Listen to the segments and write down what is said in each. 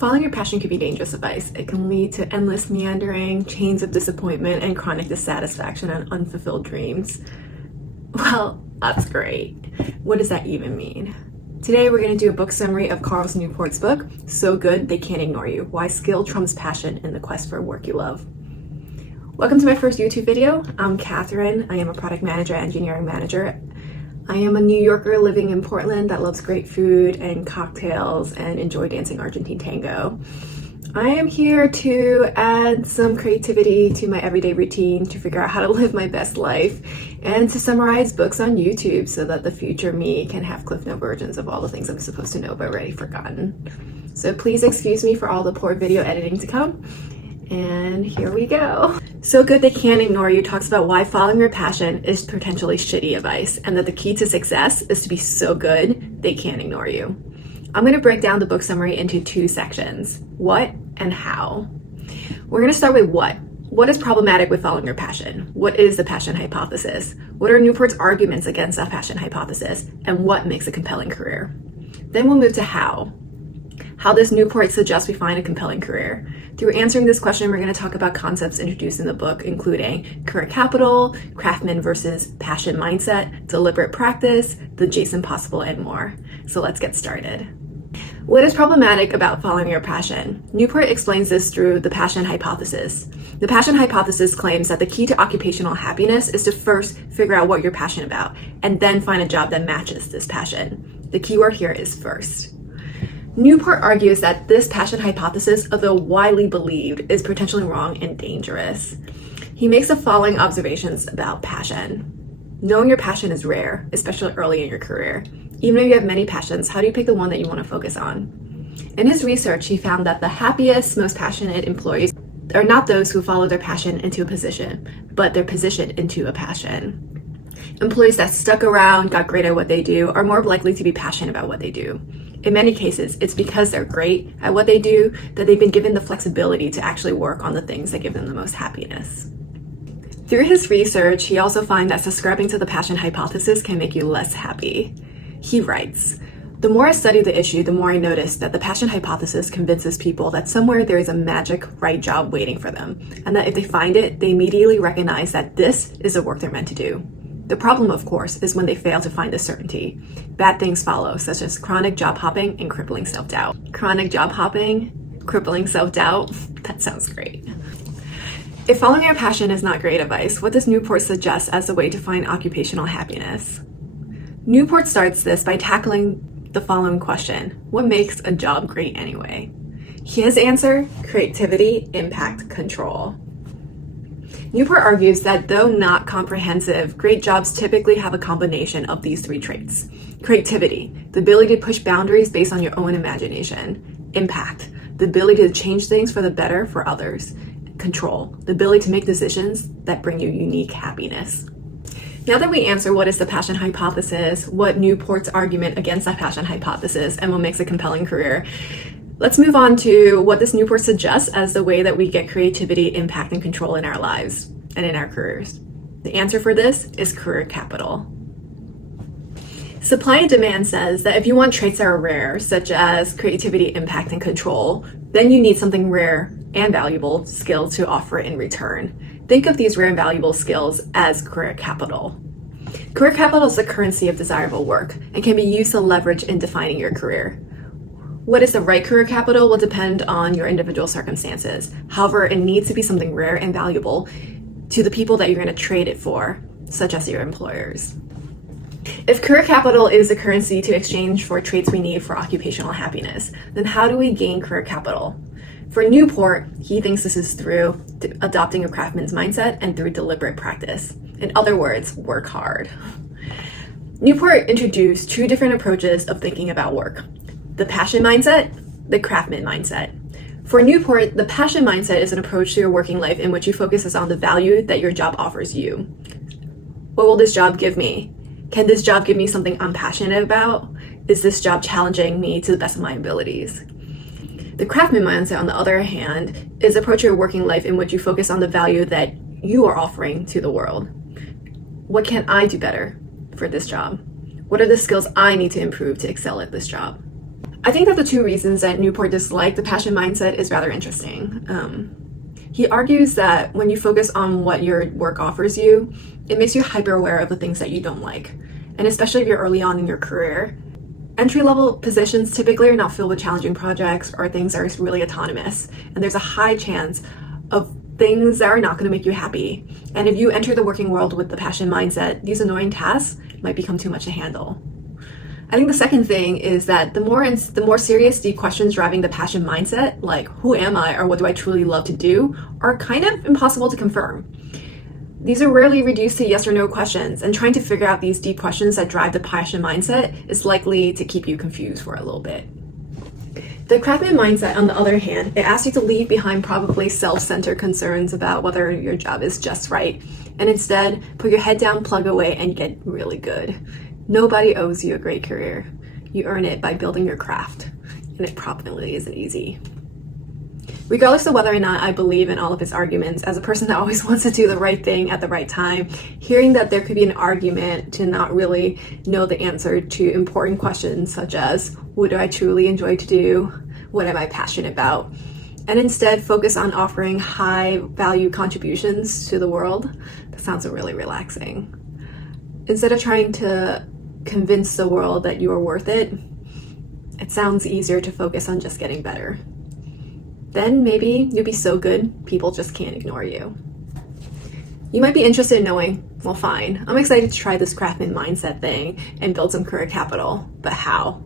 Following your passion can be dangerous advice. It can lead to endless meandering, chains of disappointment, and chronic dissatisfaction and unfulfilled dreams. Well, that's great. What does that even mean? Today, we're going to do a book summary of Cal Newport's book, So Good They Can't Ignore You: Why Skill Trumps Passion in the Quest for Work You Love. Welcome to my first YouTube video. I'm Catherine. I am a product manager, engineering manager. I am a New Yorker living in Portland that loves great food and cocktails and enjoy dancing Argentine tango. I am here to add some creativity to my everyday routine, to figure out how to live my best life, and to summarize books on YouTube so that the future me can have Cliff Note versions of all the things I'm supposed to know but already forgotten. So please excuse me for all the poor video editing to come. And here we go. So Good They Can't Ignore You talks about why following your passion is potentially shitty advice, and that the key to success is to be so good they can't ignore you. I'm going to break down the book summary into two sections: what and how. We're going to start with what. What is problematic with following your passion? What is the passion hypothesis? What are Newport's arguments against that passion hypothesis? And what makes a compelling career? Then we'll move to how. How does Newport suggest we find a compelling career? Through answering this question, we're going to talk about concepts introduced in the book, including career capital, craftsman versus passion mindset, deliberate practice, the Jason possible, and more. So let's get started. What is problematic about following your passion? Newport explains this through the passion hypothesis. The passion hypothesis claims that the key to occupational happiness is to first figure out what you're passionate about, and then find a job that matches this passion. The key word here is first. Newport argues that this passion hypothesis, although widely believed, is potentially wrong and dangerous. He makes the following observations about passion. Knowing your passion is rare, especially early in your career. Even if you have many passions, how do you pick the one that you want to focus on? In his research, he found that the happiest, most passionate employees are not those who follow their passion into a position, but their position into a passion. Employees that stuck around, got great at what they do, are more likely to be passionate about what they do. In many cases, it's because they're great at what they do that they've been given the flexibility to actually work on the things that give them the most happiness. Through his research, he also finds that subscribing to the passion hypothesis can make you less happy. He writes, "The more I study the issue, the more I notice that the passion hypothesis convinces people that somewhere there is a magic right job waiting for them, and that if they find it, they immediately recognize that this is the work they're meant to do. The problem, of course, is when they fail to find this certainty. Bad things follow, such as chronic job hopping and crippling self-doubt." Chronic job hopping, crippling self-doubt, that sounds great. If following your passion is not great advice, what does Newport suggest as a way to find occupational happiness? Newport starts this by tackling the following question: what makes a job great anyway? His answer: creativity, impact, control. Newport argues that though not comprehensive, great jobs typically have a combination of these three traits. Creativity, the ability to push boundaries based on your own imagination. Impact, the ability to change things for the better for others. Control, the ability to make decisions that bring you unique happiness. Now that we answer what is the passion hypothesis, what Newport's argument against that passion hypothesis, and what makes a compelling career, let's move on to what this Newport suggests as the way that we get creativity, impact, and control in our lives and in our careers. The answer for this is career capital. Supply and demand says that if you want traits that are rare, such as creativity, impact, and control, then you need something rare and valuable skill to offer in return. Think of these rare and valuable skills as career capital. Career capital is the currency of desirable work and can be used to leverage in defining your career. What is the right career capital will depend on your individual circumstances. However, it needs to be something rare and valuable to the people that you're going to trade it for, such as your employers. If career capital is the currency to exchange for traits we need for occupational happiness, then how do we gain career capital? For Newport, he thinks this is through adopting a craftsman's mindset and through deliberate practice. In other words, work hard. Newport introduced two different approaches of thinking about work: the passion mindset, the craftsman mindset. For Newport, the passion mindset is an approach to your working life in which you focus on the value that your job offers you. What will this job give me? Can this job give me something I'm passionate about? Is this job challenging me to the best of my abilities? The craftsman mindset, on the other hand, is an approach to your working life in which you focus on the value that you are offering to the world. What can I do better for this job? What are the skills I need to improve to excel at this job? I think that the two reasons that Newport disliked the passion mindset is rather interesting. He argues that when you focus on what your work offers you, it makes you hyper aware of the things that you don't like. And especially if you're early on in your career, entry-level positions typically are not filled with challenging projects or things that are really autonomous. And there's a high chance of things that are not going to make you happy. And if you enter the working world with the passion mindset, these annoying tasks might become too much to handle. I think the second thing is that the more serious, deep questions driving the passion mindset, like who am I or what do I truly love to do, are kind of impossible to confirm. These are rarely reduced to yes or no questions, and trying to figure out these deep questions that drive the passion mindset is likely to keep you confused for a little bit. The craftsman mindset, on the other hand, it asks you to leave behind probably self-centered concerns about whether your job is just right, and instead put your head down, plug away, and get really good. Nobody owes you a great career. You earn it by building your craft, and it probably isn't easy. Regardless of whether or not I believe in all of his arguments, as a person that always wants to do the right thing at the right time, hearing that there could be an argument to not really know the answer to important questions such as, what do I truly enjoy to do? What am I passionate about? And instead focus on offering high value contributions to the world, that sounds really relaxing. Instead of trying to convince the world that you are worth it, it sounds easier to focus on just getting better. Then maybe you'll be so good, people just can't ignore you. You might be interested in knowing, well, fine, I'm excited to try this craftsman mindset thing and build some career capital, but how?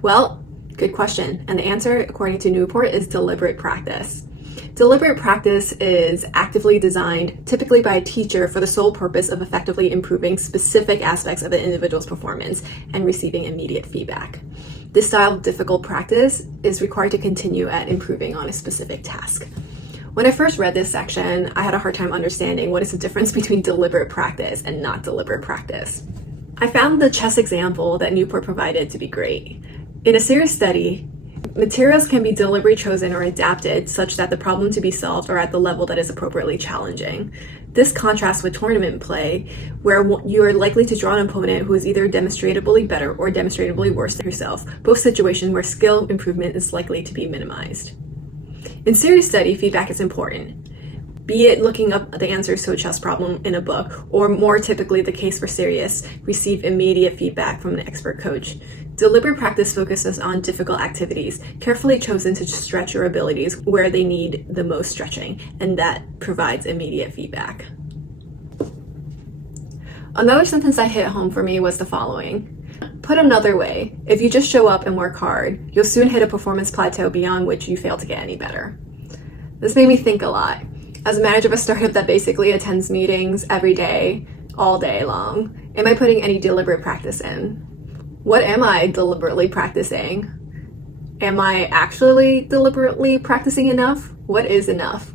Well, good question. And the answer, according to Newport, is deliberate practice. Deliberate practice is actively designed, typically by a teacher, for the sole purpose of effectively improving specific aspects of an individual's performance and receiving immediate feedback. This style of difficult practice is required to continue at improving on a specific task. When I first read this section, I had a hard time understanding what is the difference between deliberate practice and not deliberate practice. I found the chess example that Newport provided to be great. In a serious study, materials can be deliberately chosen or adapted such that the problem to be solved are at the level that is appropriately challenging. This contrasts with tournament play, where you are likely to draw an opponent who is either demonstrably better or demonstrably worse than yourself, both situations where skill improvement is likely to be minimized. In serious study, feedback is important, be it looking up the answers to a chess problem in a book, or more typically the case for serious, receive immediate feedback from an expert coach. Deliberate practice focuses on difficult activities, carefully chosen to stretch your abilities where they need the most stretching, and that provides immediate feedback. Another sentence that hit home for me was the following. Put another way, if you just show up and work hard, you'll soon hit a performance plateau beyond which you fail to get any better. This made me think a lot. As a manager of a startup that basically attends meetings every day, all day long, am I putting any deliberate practice in? What am I deliberately practicing? Am I actually deliberately practicing enough? What is enough?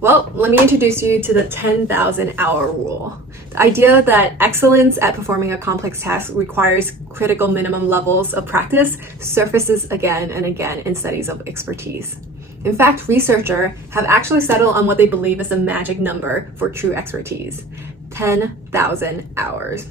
Well, let me introduce you to the 10,000 hour rule. The idea that excellence at performing a complex task requires critical minimum levels of practice surfaces again and again in studies of expertise. In fact, researchers have actually settled on what they believe is the magic number for true expertise, 10,000 hours.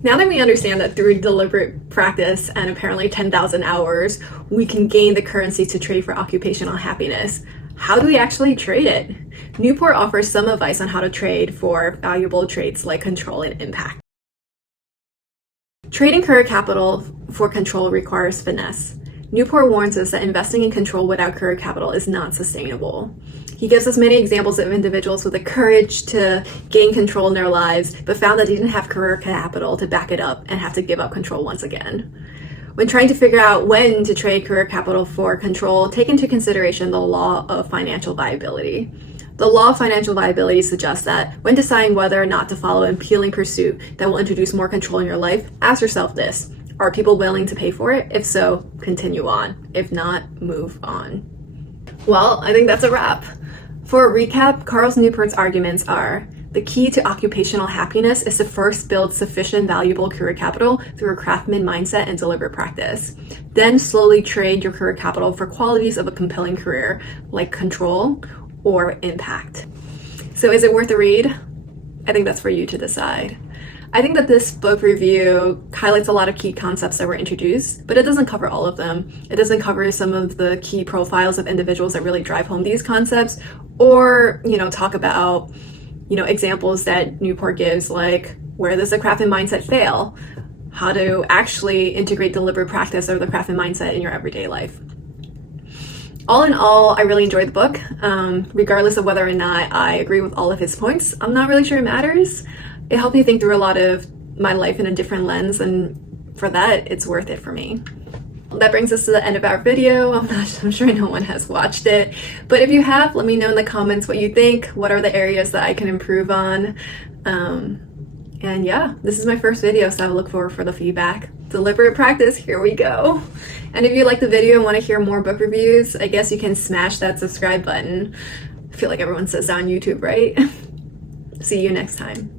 Now that we understand that through deliberate practice and apparently 10,000 hours, we can gain the currency to trade for occupational happiness, how do we actually trade it? Newport offers some advice on how to trade for valuable traits like control and impact. Trading career capital for control requires finesse. Newport warns us that investing in control without career capital is not sustainable. He gives us many examples of individuals with the courage to gain control in their lives, but found that they didn't have career capital to back it up and have to give up control once again. When trying to figure out when to trade career capital for control, take into consideration the law of financial viability. The law of financial viability suggests that when deciding whether or not to follow an appealing pursuit that will introduce more control in your life, ask yourself this: are people willing to pay for it? If so, continue on. If not, move on. Well, I think that's a wrap. For a recap, Cal Newport's arguments are: the key to occupational happiness is to first build sufficient valuable career capital through a craftsman mindset and deliberate practice. Then slowly trade your career capital for qualities of a compelling career, like control or impact. So is it worth a read? I think that's for you to decide. I think that this book review highlights a lot of key concepts that were introduced, but it doesn't cover all of them. It doesn't cover some of the key profiles of individuals that really drive home these concepts, or, talk about, examples that Newport gives, like where does the craft and mindset fail? How to actually integrate deliberate practice or the craft and mindset in your everyday life. All in all, I really enjoyed the book. Regardless of whether or not I agree with all of his points, I'm not really sure it matters. It helped me think through a lot of my life in a different lens, and for that, it's worth it for me. That brings us to the end of our video. I'm sure no one has watched it, but if you have, let me know in the comments what you think. What are the areas that I can improve on? And yeah, this is my first video, so I look forward for the feedback. Deliberate practice, here we go. And if you like the video and want to hear more book reviews, I guess you can smash that subscribe button. I feel like everyone says that on YouTube, right? See you next time.